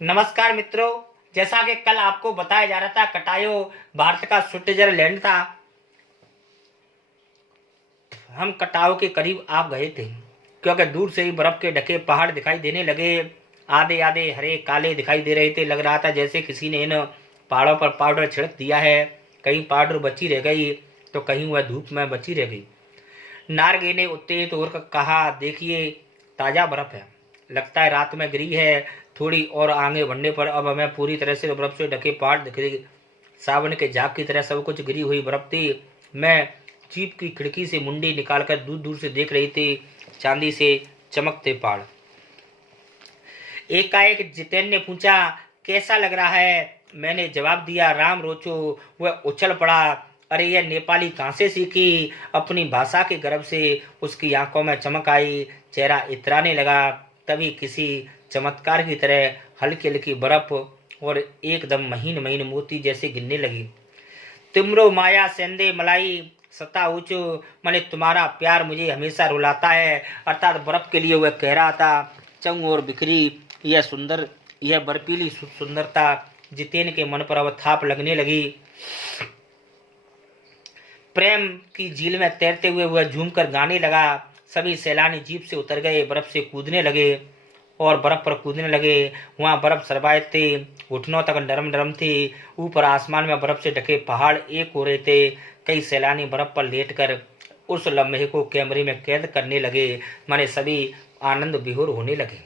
नमस्कार मित्रों। जैसा कि कल आपको बताया जा रहा था, कटायो भारत का स्विट्जरलैंड था। हम कटायो के करीब आ गए थे क्योंकि दूर से ही बर्फ के ढके पहाड़ दिखाई देने लगे। आधे आधे हरे काले दिखाई दे रहे थे। लग रहा था जैसे किसी ने इन पहाड़ों पर पाउडर छिड़क दिया है। कहीं पाउडर बची रह गई तो कहीं वह धूप में बची रह गई। नारगे ने उत्तेजित होकर कहा, देखिए ताज़ा बर्फ है, लगता है रात में गिरी है। थोड़ी और आगे बढ़ने पर अब हमें पूरी तरह से बर्फ से ढके पहाड़ दिख रहे। सावन के झाग की तरह सब कुछ गिरी हुई बर्फ थी। मैं जीप की खिड़की से मुंडी निकालकर दूर दूर से देख रही थी। चांदी से चमकते पहाड़। एकाएक जितेन ने पूछा, कैसा लग रहा है? मैंने जवाब दिया, राम रोचो। वह उछल पड़ा। अरे यह नेपाली कहाँ से सीखी? अपनी भाषा के गर्व से उसकी आंखों में चमक आई। चेहरा इतराने लगा। तभी किसी चमत्कार की तरह हल्की हल्की बर्फ और एकदम महीन महीन मोती जैसे गिरने लगी। तिमरो माया सेंदे मलाई सता ऊंचो, मैंने तुम्हारा प्यार मुझे हमेशा रुलाता है। अर्थात बर्फ के लिए वह कह रहा था। चंग और बिखरी यह सुंदर, यह बर्फीली सुंदरता जितेन के मन पर अब थाप लगने लगी। प्रेम की झील में तैरते हुए वह झूमकर गाने लगा। सभी सैलानी जीप से उतर गए, बर्फ से कूदने लगे और बर्फ पर कूदने लगे। वहाँ बर्फ सरबायत थे, घुटनों तक नरम नरम थी। ऊपर आसमान में बर्फ से ढके पहाड़ एक हो रहे थे। कई सैलानी बर्फ पर लेटकर उस लम्हे को कैमरे में कैद करने लगे। माने सभी आनंद विभोर होने लगे।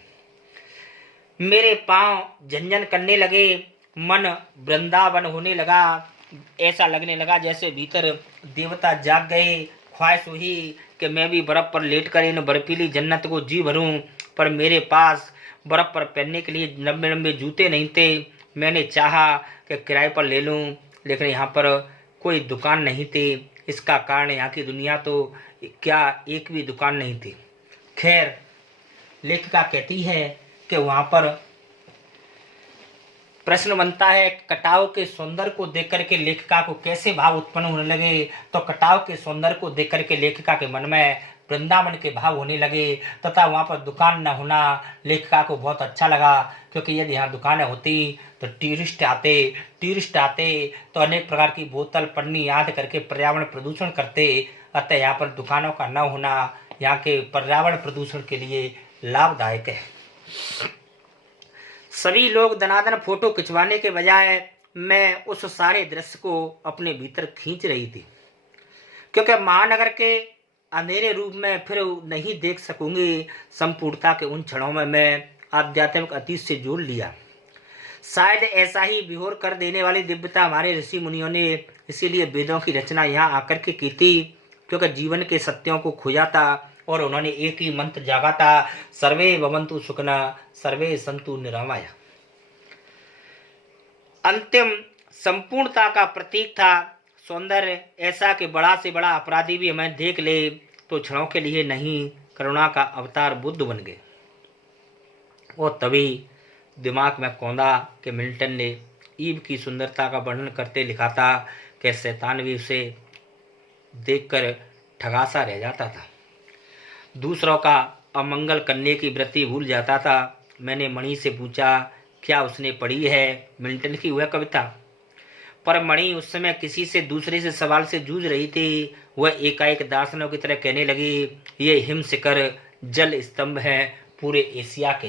मेरे पांव झंझन करने लगे, मन वृंदावन होने लगा। ऐसा लगने लगा जैसे भीतर देवता जाग गए। ख्वाहिश हुई कि मैं भी बर्फ पर लेटकर इन बर्फीली जन्नत को जी भरूं, पर मेरे पास बर्फ पर पहनने के लिए लंबे लंबे जूते नहीं थे। मैंने चाहा कि किराए पर ले लूं, लेकिन यहाँ पर कोई दुकान नहीं थी। इसका कारण यहाँ की दुनिया तो क्या एक भी दुकान नहीं थी। खैर, लेखिका कहती है कि वहाँ पर प्रश्न बनता है, कटाव के सौंदर्य को देखकर के लेखिका को कैसे भाव उत्पन्न होने लगे? तो कटाव के सौंदर्य को देखकर के लेखिका के मन में वृंदावन के भाव होने लगे तथा वहाँ पर दुकान न होना लेखिका को बहुत अच्छा लगा। क्योंकि यदि यहाँ दुकानें होती तो टूरिस्ट आते तो अनेक प्रकार की बोतल पन्नी याद करके पर्यावरण प्रदूषण करते। अतः यहाँ पर दुकानों का न होना यहाँ के पर्यावरण प्रदूषण के लिए लाभदायक है। सभी लोग दनादन फोटो खिंचवाने के बजाय मैं उस सारे दृश्य को अपने भीतर खींच रही थी, क्योंकि महानगर के अंधेरे रूप में फिर नहीं देख सकूंगी। संपूर्णता के उन क्षणों में मैं आध्यात्मिक अतीत से जोड़ लिया। शायद ऐसा ही विभोर कर देने वाली दिव्यता हमारे ऋषि मुनियों ने इसीलिए वेदों की रचना यहाँ आकर के की थी, क्योंकि जीवन के सत्यों को खोजा था और उन्होंने एक ही मंत्र जागा था, सर्वे भवन्तु सुखिनः सर्वे सन्तु निरामया। अंतिम संपूर्णता का प्रतीक था सौंदर्य। ऐसा कि बड़ा से बड़ा अपराधी भी हमें देख ले तो क्षणों के लिए नहीं, करुणा का अवतार बुद्ध बन गए। और तभी दिमाग में कौंधा कि मिल्टन ने ईव की सुंदरता का वर्णन करते लिखा था कि शैतान भी उसे देखकर ठगासा रह जाता था, दूसरों का अमंगल करने की वृत्ति भूल जाता था। मैंने मणि से पूछा, क्या उसने पढ़ी है मिल्टन की वह कविता? पर मणि उस समय किसी से दूसरे से सवाल से जूझ रही थी। वह एकाएक दार्शनिकों की तरह कहने लगी, ये हिम शिखर जल स्तंभ है पूरे एशिया के।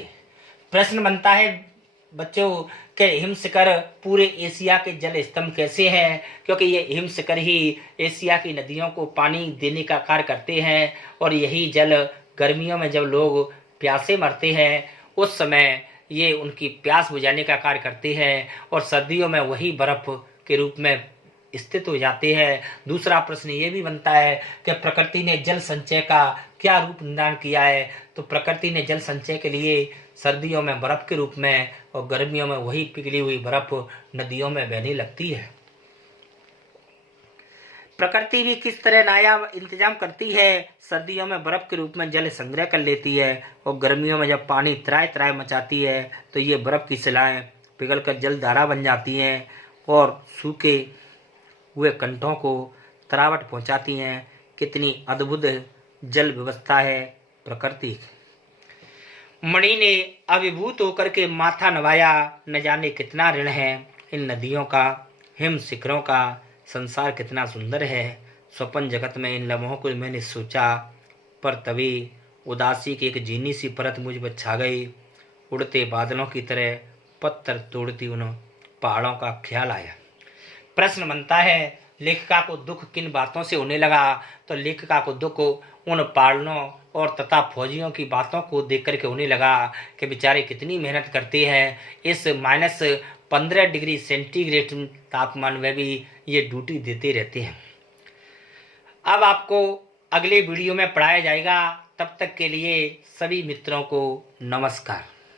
प्रश्न बनता है बच्चों कि हिम शिखर पूरे एशिया के जल स्तंभ कैसे हैं? क्योंकि ये हिम शिखर ही एशिया की नदियों को पानी देने का कार्य करते हैं और यही जल गर्मियों में जब लोग प्यासे मरते हैं उस समय ये उनकी प्यास बुझाने का कार्य करते हैं और सर्दियों में वही बर्फ के रूप में स्थित हो जाते हैं। दूसरा प्रश्न ये भी बनता है कि प्रकृति ने जल संचय का क्या रूप निर्धारण किया है? तो प्रकृति ने जल संचय के लिए सर्दियों में बर्फ के रूप में और गर्मियों में वही पिघली हुई बर्फ नदियों में बहने लगती है। प्रकृति भी किस तरह नायाब इंतजाम करती है। सर्दियों में बर्फ के रूप में जल संग्रह कर लेती है और गर्मियों में जब पानी त्राय त्राय मचाती है तो ये बर्फ की शिलाएं पिघलकर जल धारा बन जाती हैं और सूखे हुए कंठों को तरावट पहुंचाती हैं। कितनी अद्भुत जल व्यवस्था है प्रकृति। मणि ने अभिभूत होकर के माथा नवाया। न जाने कितना ऋण है इन नदियों का, हिम शिखरों का, संसार कितना सुंदर है। स्वप्न जगत में इन लम्हों को मैंने सोचा, पर तभी उदासी की एक जीनी सी परत मुझ पर छा गई। उड़ते बादलों की तरह पत्थर तोड़ती उन पहाड़ों का ख्याल आया। प्रश्न बनता है, लेखिका को दुख किन बातों से होने लगा? तो लेखिका को दुख उन पहाड़ों और तथा फौजियों की बातों को देख करके होने लगा कि बेचारे कितनी मेहनत करते हैं। इस -15 डिग्री सेंटीग्रेड तापमान में भी ये ड्यूटी देते रहते हैं। अब आपको अगले वीडियो में पढ़ाया जाएगा। तब तक के लिए सभी मित्रों को नमस्कार।